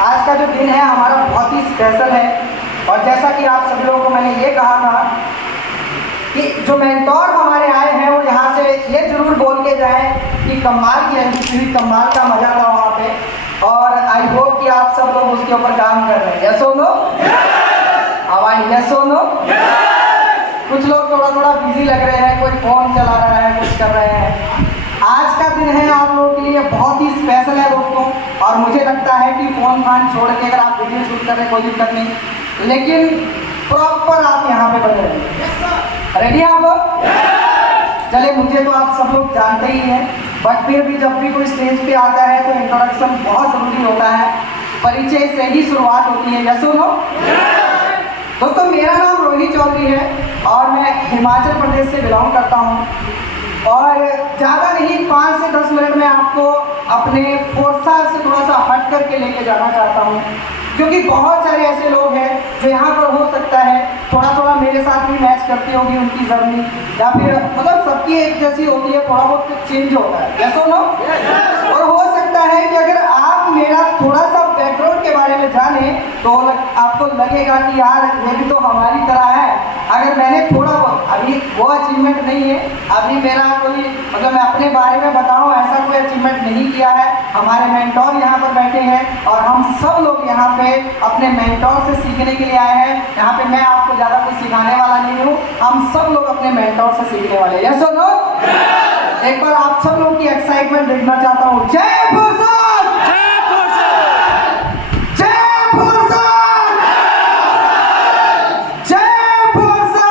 आज का जो दिन है हमारा बहुत ही स्पेशल है। और जैसा कि आप सभी लोगों को मैंने ये कहा था कि जो मेंटोर हमारे आए हैं वो यहाँ से ये जरूर बोल के जाएं कि कमाल की एंट्री हुई, कमाल का मजा था वहाँ पे। और आई होप कि आप सब लोग उसके ऊपर काम कर रहे हैं। यस और नो? आवाज यस और नो? कुछ लोग थोड़ा थोड़ा बिजी लग रहे हैं, कोई फोन चला रहा है, कुछ कर रहे हैं। आज का दिन है आप लोगों के लिए बहुत ही स्पेशल है दोस्तों। और मुझे लगता है कि फोन फान छोड़ के अगर आप वीडियो शूट कर रहे हैं कोई दिक्कत नहीं, लेकिन प्रॉपर आप यहाँ पे बने रहेंगे। रेडी आप लोग? चले, मुझे तो आप सब लोग जानते ही हैं, बट फिर भी जब भी कोई स्टेज पे आता है तो इंट्रोडक्शन बहुत ज़रूरी होता है। परिचय से ही शुरुआत होती है। यस और नो? दोस्तों, मेरा नाम रोहित चौधरी है और मैं हिमाचल प्रदेश से बिलोंग करता हूँ। और ज़्यादा नहीं, 5 से 10 मिनट में आपको अपने फोर्सा से थोड़ा सा हट करके लेके जाना चाहता हूँ, क्योंकि बहुत सारे ऐसे लोग हैं जो यहाँ पर हो सकता है थोड़ा थोड़ा मेरे साथ भी मैच करती होगी उनकी जर्नी, या फिर मतलब सबकी एक जैसी होती है, थोड़ा बहुत चेंज होता है। यस और नो? और हो सकता है कि अगर आप मेरा थोड़ा सा बैकग्राउंड के बारे में जाने तो आपको लगेगा कि यार ये भी तो हमारी तरह है। अगर मैंने थोड़ा बहुत, अभी वो अचीवमेंट नहीं है, अभी मेरा कोई मतलब मैं अपने बारे में बताऊं ऐसा कोई अचीवमेंट नहीं किया है। हमारे मेंटोर यहाँ पर बैठे हैं और हम सब लोग यहाँ पे अपने मेंटोर से सीखने के लिए आए हैं। यहाँ पे मैं आपको ज़्यादा कुछ सिखाने वाला नहीं हूँ, हम सब लोग अपने मेंटोर से सीखने वाले हैं। यस और नो? एक बार आप सब लोग की एक्साइटमेंट देखना चाहता हूँ। जय फुरसत! जय फुरसत! जय फुरसत!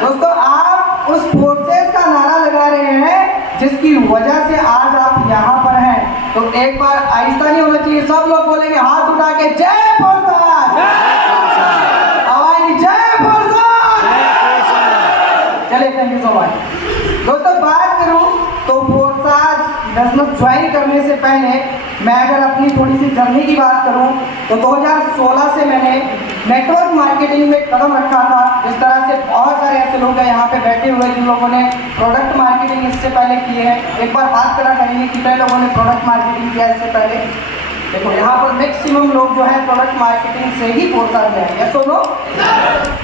दोस्तों, आप उस फोर्सेस का नारा लगा रहे हैं जिसकी वजह से आज आप यहाँ पर हैं। तो एक बार आहिस्ता नहीं होना चाहिए, सब लोग बोलेंगे हाथ उठा के जय फुरसत! आवाज जय फुरसत! चलिए, थैंक यू सो मच। दोस्तों, बात करूं तो फोर्साज बिजनेस ज्वाइन करने से पहले मैं अगर अपनी थोड़ी सी जर्नी की बात करूं तो 2016 से मैंने नेटवर्क मार्केटिंग में कदम रखा था। इस तरह से बहुत सारे ऐसे लोग हैं यहाँ पे बैठे हुए जिन लोगों ने प्रोडक्ट मार्केटिंग इससे पहले की है। एक बार हाथ खड़ा करेंगे कितने लोगों ने प्रोडक्ट मार्केटिंग किया इससे पहले। देखो, यहाँ पर मैक्सिमम लोग जो है प्रोडक्ट मार्केटिंग से ही फोर्साज में है। यस और नो?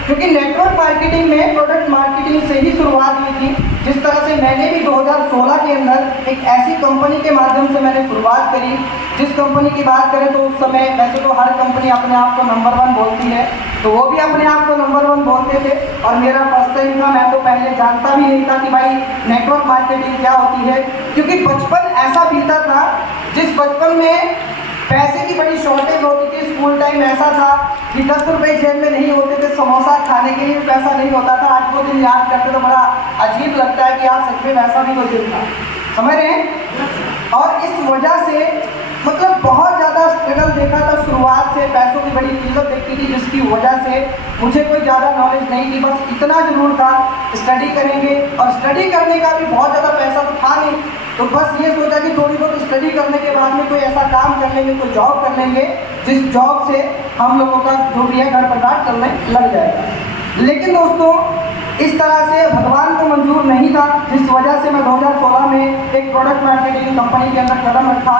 क्योंकि नेटवर्क मार्केटिंग में प्रोडक्ट मार्केटिंग से ही शुरुआत हुई थी। जिस तरह से मैंने भी 2016 के अंदर एक ऐसी कंपनी के माध्यम से मैंने शुरुआत करी, जिस कंपनी की बात करें तो उस समय वैसे तो हर कंपनी अपने आप को नंबर 1 बोलती है, तो वो भी अपने आप को नंबर 1 बोलते थे। और मेरा फर्स्ट टाइम था, मैं तो पहले जानता भी नहीं था कि भाई नेटवर्क मार्केटिंग क्या होती है। क्योंकि बचपन ऐसा बीता था जिस बचपन में पैसे की बड़ी शॉर्टेज होती थी। स्कूल टाइम ऐसा था कि 10 रुपये जेब में नहीं होते थे, समोसा खाने के लिए पैसा नहीं होता था। आज वो दिन याद करते तो बड़ा अजीब लगता है कि यार सच में वैसा भी कोई दिन था, समझ रहे हैं। और इस वजह से मतलब बहुत ज़्यादा स्ट्रगल देखा था शुरुआत से, पैसों की बड़ी किल्लत देखी थी, जिसकी वजह से मुझे कोई ज़्यादा नॉलेज नहीं थी। बस इतना ज़रूर था स्टडी करेंगे, और स्टडी करने का भी बहुत ज़्यादा पैसा तो था नहीं, तो बस ये सोचा कि थोड़ी बहुत स्टडी करने के बाद में कोई ऐसा काम कर लेंगे, कोई जॉब कर लेंगे जिस जॉब से हम लोगों का जो भी है घर परिवार चलने लग जाएगा। लेकिन दोस्तों, इस तरह से भगवान को मंजूर नहीं था, जिस वजह से मैं 2016 में एक प्रोडक्ट मार्केटिंग कंपनी के अंदर कदम रखा।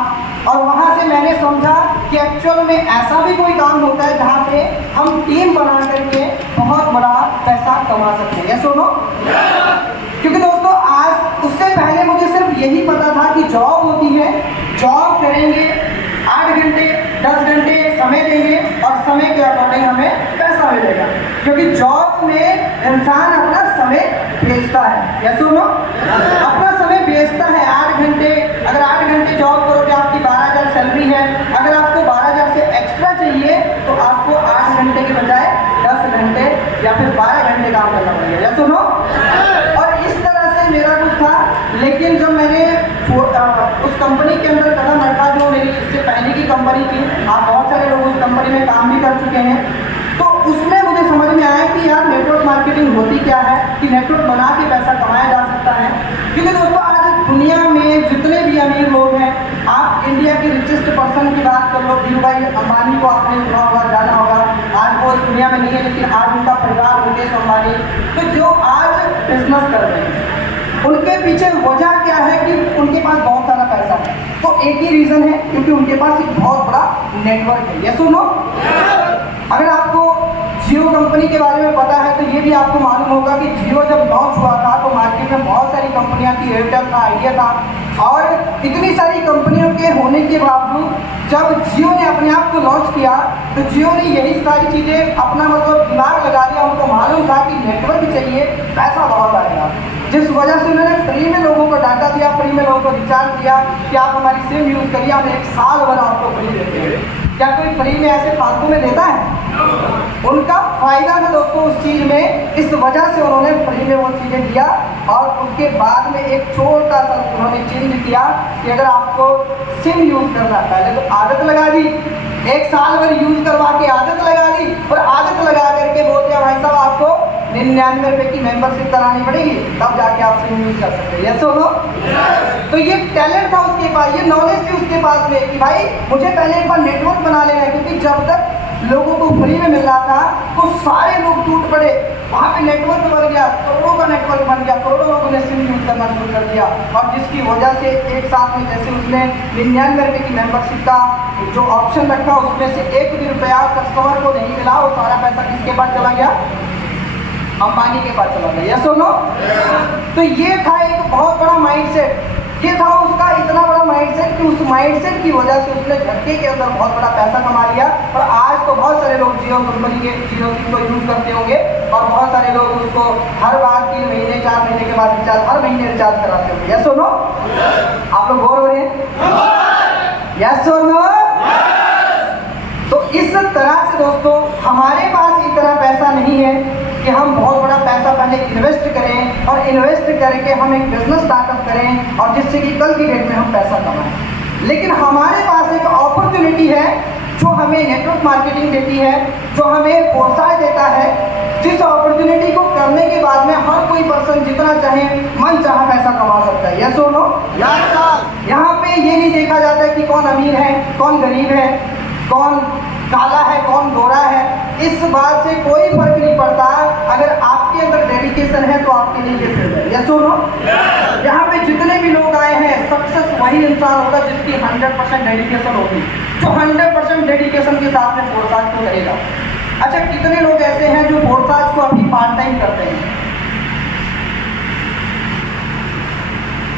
और वहाँ से मैंने समझा कि एक्चुअल में ऐसा भी कोई काम होता है जहाँ पे हम टीम बना करके बहुत बड़ा पैसा कमा सकते हैं। यस और नो? क्योंकि दोस्तों, आज उससे पहले मुझे सिर्फ यही पता था कि जॉब होती है, जॉब करेंगे, 8 घंटे 10 घंटे समय देंगे और समय के अकॉर्डिंग हमें पैसा मिलेगा। क्योंकि जॉब में इंसान अपना समय बेचता है। यस और नो? अपना समय बेचता है। 8 घंटे, अगर 8 घंटे जॉब करोगे आपकी 12,000 सैलरी है। अगर आपको 12,000 से एक्स्ट्रा चाहिए तो आपको 8 घंटे के बजाय 10 घंटे या फिर 12 घंटे काम करना पड़ेगा। यस और नो? और इस तरह से मेरा कुछ था। लेकिन जब मैंने उस कंपनी के अंदर कदम रखा जो मेरी इससे पहले की कंपनी थी, आप बहुत सारे लोग उस कंपनी में काम भी कर चुके हैं, तो उसमें मुझे समझ में आया कि यार नेटवर्क मार्केटिंग होती क्या है, कि नेटवर्क बना के पैसा कमाया जा सकता है। क्योंकि दोस्तों, आज दुनिया में जितने भी अमीर लोग हैं, आप इंडिया के रिचेस्ट पर्सन की बात कर लो, धीरू भाई अंबानी को आपने सुना होगा, जाना होगा। आज वो इस दुनिया में नहीं है, लेकिन आज उनका परिवार मुकेश अंबानी, तो जो आज बिजनेस कर रहे हैं उनके पीछे वजह क्या है कि उनके पास बहुत सारा पैसा पैसा है? तो एक ही रीज़न है, क्योंकि उनके पास एक बहुत बड़ा नेटवर्क है। ये सुनो, अगर आपको जियो कंपनी के बारे में पता है तो ये भी आपको मालूम होगा कि जियो जब लॉन्च हुआ था तो मार्केट में बहुत सारी कंपनियां थी, एयरटेल था, आइडिया था, और इतनी सारी कंपनियों के होने के बावजूद जब जियो ने अपने आप को लॉन्च किया तो जियो ने यही सारी चीज़ें अपना मतलब दिमाग लगा लिया। उनको मालूम था कि नेटवर्क चाहिए, पैसा बहुत आएगा, जिस वजह से उन्होंने फ्री में लोगों को डाटा दिया, फ्री में लोगों को रिचार्ज दिया कि आप हमारी सिम यूज़ करिए, हम 1 साल भर आपको फ्री देते हैं। क्या कोई फ्री में ऐसे फालतू में देता है? उनका फायदा था दोस्तों उस चीज़ में, इस वजह से उन्होंने फ्री में वो चीज़ें दिया। और उसके बाद में एक छोटा सा उन्होंने चेंज किया कि अगर आपको सिम यूज़ करना, पहले तो आदत लगा दी, 1 साल भर यूज़ करवा के आदत लगा दी, और आदत लगा करके बोल दिया भाई साहब आपको 99 रुपये की मेंबरशिप करानी पड़ेगी, तब जाके आप सिम यूज़ कर सकते हैं। यस और नो? तो ये टैलेंट था उसके पास, ये नॉलेज थी उसके पास में कि भाई मुझे पहले एक बार नेटवर्क बना लेना है, क्योंकि जब तक लोगों को फ्री में मिल रहा था तो सारे लोग टूट पड़े, वहाँ पे नेटवर्क बन गया, करोड़ों का नेटवर्क बन गया, करोड़ों लोगों ने सिम यूज़ करना शुरू कर दिया, और जिसकी वजह से एक साथ में जैसे उसने 99 रुपये की मेंबरशिप का जो ऑप्शन रखा उसमें से 1 भी रुपया कस्टमर को नहीं मिला, और सारा पैसा किसके पास चला गया? अंबानी के पास चला गया। यस और नो? तो ये था एक बहुत बड़ा माइंडसेट, ये था उसका इतना बड़ा माइंडसेट कि उस माइंडसेट की वजह से उसने झटके के अंदर बहुत बड़ा पैसा कमा लिया। और आज तो बहुत सारे लोग जियो कंपनी के जियो सिम को यूज़ करते होंगे, और बहुत सारे लोग उसको हर बार 3 महीने 4 महीने के बाद रिचार्ज, हर महीने रिचार्ज कराते होंगे। यस और नो? आप लोग बोर हो रहे हैं? यस और नो? तो इस तरह से दोस्तों हमारे पास इतना पैसा नहीं है कि हम बहुत बड़ा पैसा पहले इन्वेस्ट करें, और इन्वेस्ट करके हम एक बिजनेस स्टार्टअप करें और जिससे कि कल की डेट में हम पैसा कमाएं। लेकिन हमारे पास एक अपॉर्चुनिटी है जो हमें नेटवर्क मार्केटिंग देती है, जो हमें प्रोत्साहन देता है, जिस अपॉर्चुनिटी को करने के बाद में हर कोई पर्सन जितना चाहे मन चाहा पैसा कमा सकता है। यस और नो? यहाँ पे ये नहीं देखा जाता है कि कौन अमीर है, कौन गरीब है, कौन काला है, कौन गोरा है, इस बात से कोई फर्क नहीं पड़ता। अगर आपके अंदर डेडिकेशन है तो आपके लिए ये फिल्ड है। यस और नो? यहाँ पे जितने भी लोग आए हैं, सक्सेस वही इंसान होगा जिसकी 100% डेडिकेशन होगी, जो 100% डेडिकेशन के साथ में फोर्साज को करेगा। अच्छा, कितने लोग ऐसे हैं जो फोर्साज को अपनी पार्ट टाइम करते हैं?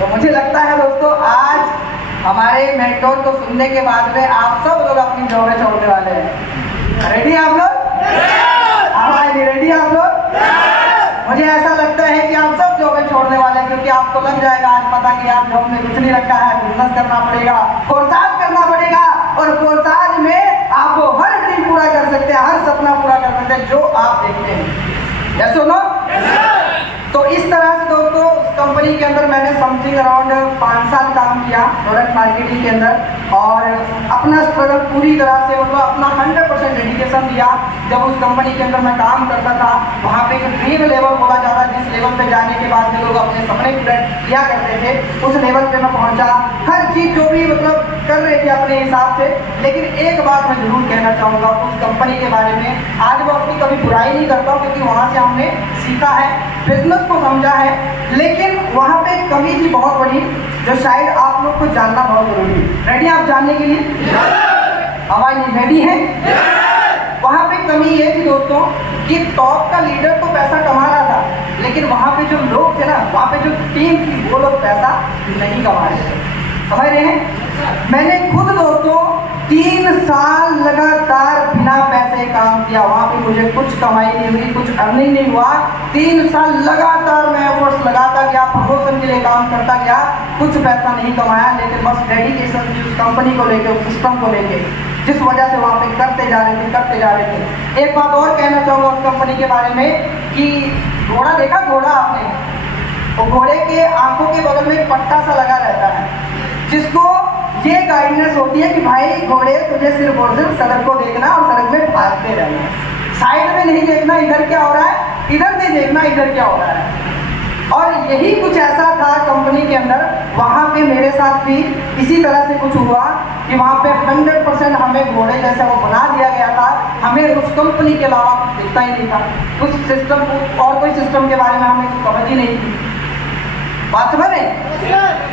तो मुझे लगता है दोस्तों आज हमारे मेंटोर को सुनने के बाद में आप सब लोग अपनी जॉबें छोड़ने वाले हैं। रेडी आप लोग? आवाज नहीं, रेडी आप लोग? मुझे ऐसा लगता है कि आप सब जॉबें छोड़ने वाले हैं, क्योंकि आपको लग जाएगा आज पता कि आप जॉब में कुछ नहीं रखा है, बिजनेस करना पड़ेगा, कोर्साज करना पड़ेगा, और कोर्साज में आपको हर ड्रीम पूरा कर सकते हैं, हर सपना पूरा कर सकते हैं जो आप देखते हैं। यस और नो? तो इस तरह से दोस्तों उस कंपनी के अंदर मैंने समथिंग अराउंड 5 साल काम किया प्रोडक्ट मार्केटिंग के अंदर, और अपना स्ट्रगल पूरी तरह से मतलब अपना 100% डेडिकेशन दिया। जब उस कंपनी के अंदर मैं काम करता था वहाँ पे एक ड्रीम लेवल बोला जाता, जिस लेवल पे जाने के बाद में लोग अपने सपने पूरे किया करते थे, उस लेवल पे मैं पहुँचा। हर चीज़ जो भी मतलब कर रहे थे अपने हिसाब से। लेकिन एक बात मैं ज़रूर कहना चाहूँगा उस कंपनी के बारे में, आज मैं उसकी कभी बुराई नहीं करता हूँ, क्योंकि वहाँ से हमने सीखा है, बिजनेस को समझा है। लेकिन वहाँ पे कमी थी बहुत बड़ी, जो शायद आप लोग को जानना बहुत जरूरी है। रेडी आप जानने के लिए? आवाज नहीं, रेडी है? वहाँ पे कमी ये थी दोस्तों कि टॉप का लीडर तो पैसा कमा रहा था, लेकिन वहाँ पे जो लोग थे ना, वहाँ पे जो टीम थी, वो लोग पैसा नहीं कमा रहे थे। समझ रहे हैं? मैंने खुद दोस्तों 3 साल लगातार बिना पैसे काम किया, वहाँ पे मुझे कुछ कमाई नहीं हुई, कुछ अर्निंग नहीं हुआ। 3 साल लगातार मैं एफर्ट्स लगाता गया, प्रमोशन के लिए काम करता गया, कुछ पैसा नहीं कमाया, लेकिन बस डेडिकेशन थी उस कंपनी को लेके, उस सिस्टम को लेके, जिस वजह से वहाँ पे करते जा रहे थे। एक बात और कहना चाहूँगा उस कंपनी के बारे में कि घोड़ा देखा, घोड़ा आपने, वो घोड़े के आंखों के बगल में एक पट्टा सा लगा रहता है, जिसको ये गाइडेंस होती है कि भाई घोड़े तुझे सिर्फ और सिर्फ सड़क को देखना और सड़क में भागते रहना, साइड में नहीं देखना इधर क्या हो रहा है, इधर नहीं देखना इधर क्या हो रहा है। और यही कुछ ऐसा था कंपनी के अंदर, वहाँ पे मेरे साथ भी इसी तरह से कुछ हुआ कि वहाँ पे 100% हमें घोड़े जैसा वो बना दिया गया था, हमें उस कंपनी के अलावा कुछ दिखता ही नहीं था, उस सिस्टम को और कोई सिस्टम के बारे में हमें कुछ समझ ही नहीं थी। बात समझ रहे?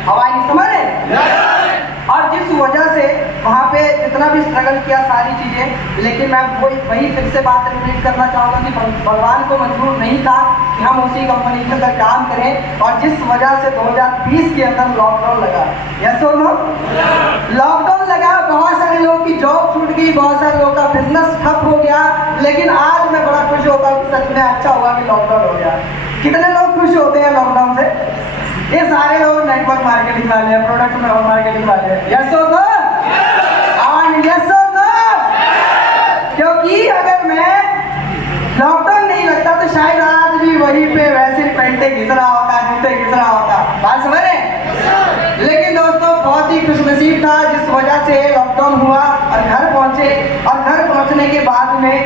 हवाई नहीं समझ रहे? और जिस वजह से वहाँ पे जितना भी स्ट्रगल किया सारी चीज़ें, लेकिन मैं वही फिर से बात रिपीट करना चाहूँगा कि भगवान को मंजूर नहीं था कि हम उसी कंपनी के अंदर काम करें, और जिस वजह से 2020 के अंदर लॉकडाउन लगा। यस और नो? लॉकडाउन लगा, बहुत सारे लोगों की जॉब छूट गई, बहुत सारे लोगों का बिजनेस ठप हो गया, लेकिन आज मैं बड़ा खुश होता हूँ कि सच में अच्छा हुआ कि लॉकडाउन हो गया। कितने लोग खुश होते हैं लॉकडाउन से? ये सारे लोग नेटवर्क मार्केटिंग वाले हैं, प्रोडक्ट मार्केटिंग वाले हैं। यस और नो? और यस और नो? क्योंकि अगर मैं लॉकडाउन नहीं लगता तो शायद आज भी वहीं पे वैसे पेंटे घिस रहा होता, जूते घिस रहा होता। बात समझ रहे? लेकिन दोस्तों बहुत ही खुशनसीब था जिस वजह से लॉकडाउन हुआ और घर पहुंचे, और घर पहुंचने के बाद में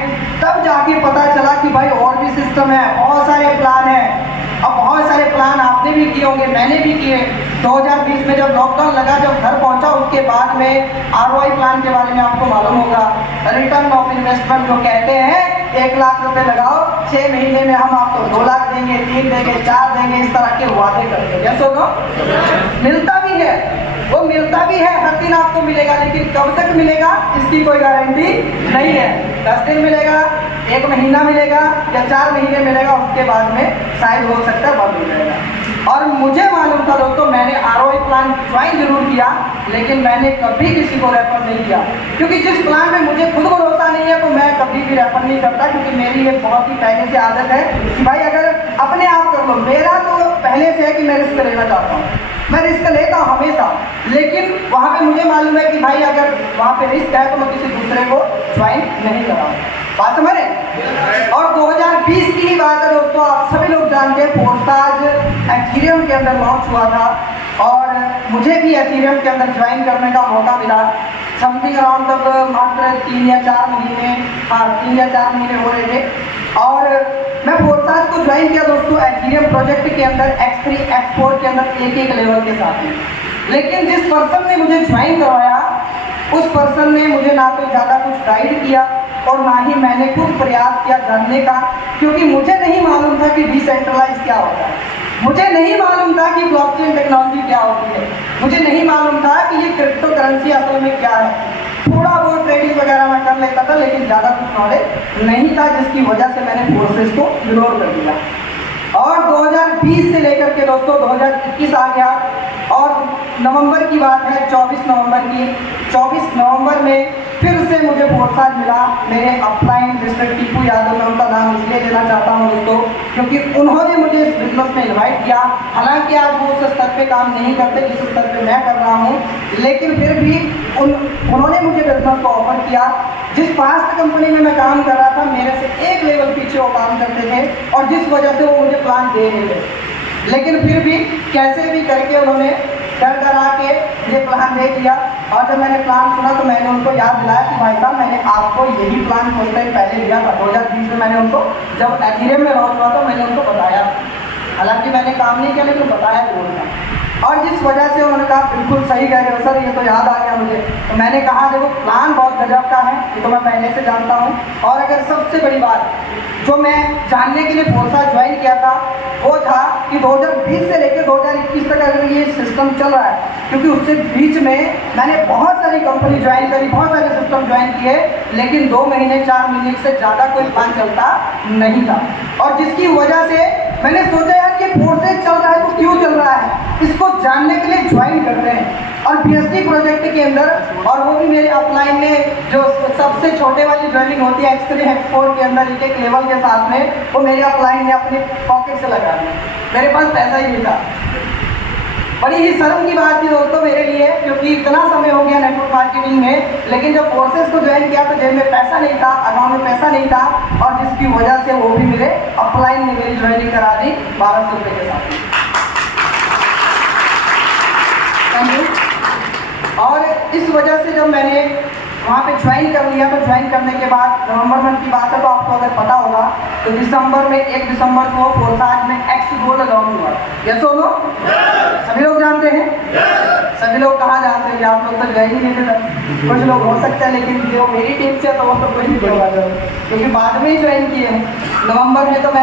तब जाके पता चला कि भाई और भी सिस्टम है, बहुत सारे प्लान हैं। अब बहुत सारे प्लान आपने भी किए होंगे, मैंने भी किए। 2020 में जब लॉकडाउन लगा, जब घर पहुंचा, उसके बाद में ROI प्लान के बारे में आपको मालूम होगा। रिटर्न ऑफ इन्वेस्टमेंट जो कहते हैं, 1 लाख रुपए लगाओ, 6 महीने में हम आपको 2 लाख देंगे, 3 देंगे, 4 देंगे, इस तरह के वादे करते हैं। यस और नो? मिलता भी है, वो मिलता भी है, हर दिन आपको मिलेगा, लेकिन कब तक मिलेगा इसकी कोई गारंटी नहीं है। 10 दिन मिलेगा, 1 महीना मिलेगा, या 4 महीने मिलेगा, उसके बाद में शायद हो सकता है बंद हो जाएगा। और मुझे मालूम था दोस्तों, मैंने ROI प्लान ज्वाइन जरूर किया, लेकिन मैंने कभी किसी को रेफर नहीं किया, क्योंकि जिस प्लान में मुझे खुद भरोसा नहीं है तो मैं कभी भी रेफर नहीं करता, क्योंकि मेरी ये बहुत ही पहले से आदत है कि भाई अगर अपने आप कर लो। मेरा तो पहले से है कि मैं रिस्क लेना चाहता हूँ, मैं रिस्क लेता हूँ हमेशा, लेकिन वहाँ पे मुझे मालूम है कि भाई अगर वहाँ पे रिस्क है तो मैं किसी दूसरे को ज्वाइन नहीं कराऊँ। बात समझ रहे? और 2020 की ही बात है दोस्तों, आप सभी लोग जानते हैं फोर्साज एथेरियम के अंदर लॉन्च हुआ था, और मुझे भी एथेरियम के अंदर ज्वाइन करने का मौका मिला। समथिंग अराउंड तब मात्र 3 या 4 महीने, 3 या 4 महीने हो रहे थे, और मैं फोर्साज को ज्वाइन किया दोस्तों एथेरियम प्रोजेक्ट के अंदर, X3 X4 के अंदर एक लेवल के साथ में। लेकिन जिस पर्सन ने मुझे ज्वाइन करवाया, उस पर्सन ने मुझे ना तो ज़्यादा कुछ गाइड किया और ना ही मैंने खुद प्रयास किया जानने का, क्योंकि मुझे नहीं मालूम था कि डिसेंट्रलाइज क्या होता है, मुझे नहीं मालूम था कि ब्लॉकचेन टेक्नोलॉजी क्या होती है, मुझे नहीं मालूम था कि ये क्रिप्टो करेंसी असल में क्या है। थोड़ा बहुत ट्रेडिंग वगैरह मैं कर लेता था, लेकिन ज़्यादा कुछ नॉलेज नहीं था, जिसकी वजह से मैंने फोर्सेस को इग्नोर कर दिया। और 2020 से लेकर के दोस्तों 2021 आ गया, और नवंबर की बात है, 24 नवंबर की, 24 नवंबर में फिर से मुझे फोर्साज मिला। मेरे अपलाइन मिस्टर टीपू यादव, मैं उनका नाम इसलिए लेना चाहता हूँ दोस्तों, क्योंकि उन्होंने मुझे इस बिजनेस में इन्वाइट किया। हालांकि आज वो उस स्तर पे काम नहीं करते जिस स्तर पे मैं कर रहा हूँ, लेकिन फिर भी उन्होंने मुझे बिजनेस को ऑफर किया। जिस फास्ट कंपनी में मैं काम कर रहा था, मेरे से 1 लेवल पीछे वो काम करते थे, और जिस वजह से वो मुझे प्लान दे रहे थे, लेकिन फिर भी कैसे भी करके उन्होंने कर के मुझे प्लान दे दिया। और जब मैंने प्लान सुना तो मैंने उनको याद दिलाया कि भाई साहब, मैंने आपको यही प्लान कुछ टाइम पहले दिया था। 2020 में मैंने उनको, जब एथेरियम में लॉन्च हुआ तो मैंने उनको बताया, हालांकि मैंने काम नहीं किया लेकिन बताया जरूर था। और जिस वजह से उन्होंने कहा बिल्कुल सही कह रहे हो सर, ये तो याद आ गया मुझे। तो मैंने कहा देखो, प्लान बहुत गजब का है, ये तो मैं पहले से जानता हूँ। और अगर सबसे बड़ी बात जो मैं जानने के लिए फोर्साज ज्वाइन किया था, वो था कि 2020 से लेकर 2021 तक अगर ये सिस्टम चल रहा है, क्योंकि उससे बीच में मैंने बहुत सारी कंपनी ज्वाइन करी, बहुत सारे सिस्टम ज्वाइन किए, लेकिन 2 महीने 4 महीने से ज़्यादा कोई प्लान चलता नहीं था। और जिसकी वजह से मैंने सोचा यार ये फोर्सेज चल रहा है तो क्यों चल रहा है, इसको जानने के लिए ज्वाइन करते हैं। और BST प्रोजेक्ट के अंदर, और वो भी मेरे अपलाइन में जो सबसे छोटे वाली ज्वाइनिंग होती है X3 X4 के अंदर, एक लेवल के साथ में, वो मेरे अपलाइन ने अपने पॉकेट से लगा दिया। मेरे पास पैसा ही नहीं था। बड़ी ही शर्म की बात थी दोस्तों मेरे लिए, क्योंकि इतना समय हो गया नेटवर्क मार्केटिंग में, लेकिन जब फोर्सेस को ज्वाइन किया तो जेब में पैसा नहीं था, अकाउंट में पैसा नहीं था, और जिसकी वजह से वो भी मेरे अपलाइन ने मेरी ज्वाइनिंग करा दी 1200 रुपये के साथ। Thank you. और इस वजह से जब मैंने वहाँ पे ज्वाइन कर लिया, तो ज्वाइन करने के बाद नवंबर मंथ की बात है, तो आपको अगर पता होगा तो दिसंबर में 1 दिसंबर को फोर्साज में X गोल्ड लॉन्च हुआ। यस और नो? सभी लोग जानते हैं? सभी लोग कहाँ जानते हैं कि आप लोग तो ज्वाइन ही नहीं थे। कुछ लोग हो सकते हैं, लेकिन जो मेरी टीम से तो वो तो कोई नहीं होगा, क्योंकि बाद में ही ज्वाइन किए हैं। नवंबर में तो मैं